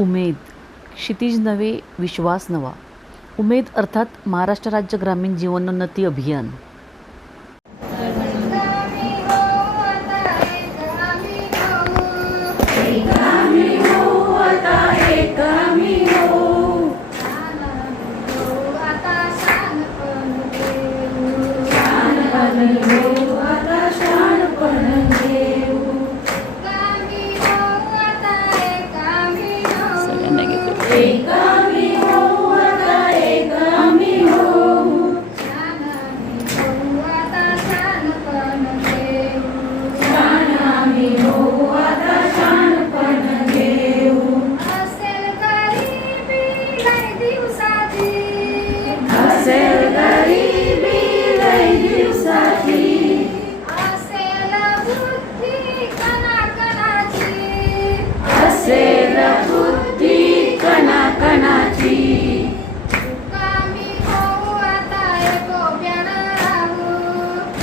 उमेद. क्षितिज नवे विश्वास नवा. उमेद अर्थात महाराष्ट्र राज्य ग्रामीण जीवनोन्नती अभियान. Thank you.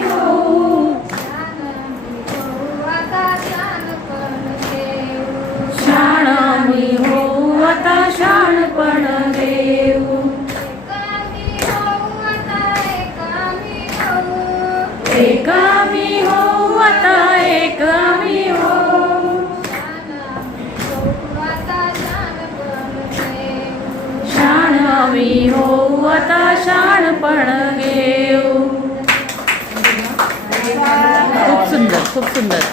होऊ. शानामी होऊ आता शानपण घेऊ. शाणपण देऊ एकामी होऊ आता एकामी होऊ. एकामी हो आम्ही हो आता शाणपण घेऊ. खूप सुंदर खूप सुंदर.